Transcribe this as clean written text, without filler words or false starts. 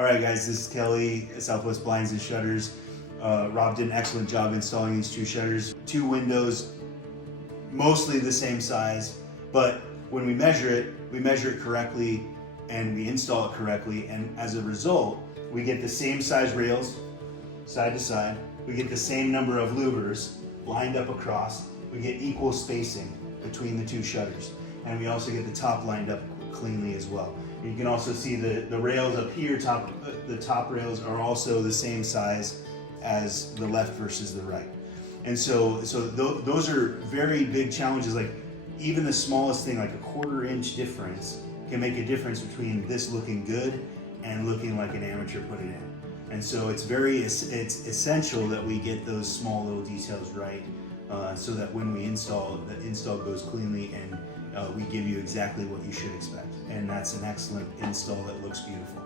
All right, guys, this is Kelly, Southwest Blinds and Shutters. Rob did an excellent job installing these two shutters. Two windows, mostly the same size, but when we measure it correctly and we install it correctly, and as a result, we get the same size rails, side to side. We get the same number of louvers lined up across. We get equal spacing between the two shutters. And we also get the top lined up cleanly as well. You can also see the rails up here, the top rails are also the same size as the left versus the right. And so those are very big challenges. Like even the smallest thing, like a 1/4 inch difference, can make a difference between this looking good and looking like an amateur put it in. And so it's essential that we get those small little details right, so that when we install, the install goes cleanly and we give you exactly what you should expect. And that's an excellent install that looks beautiful.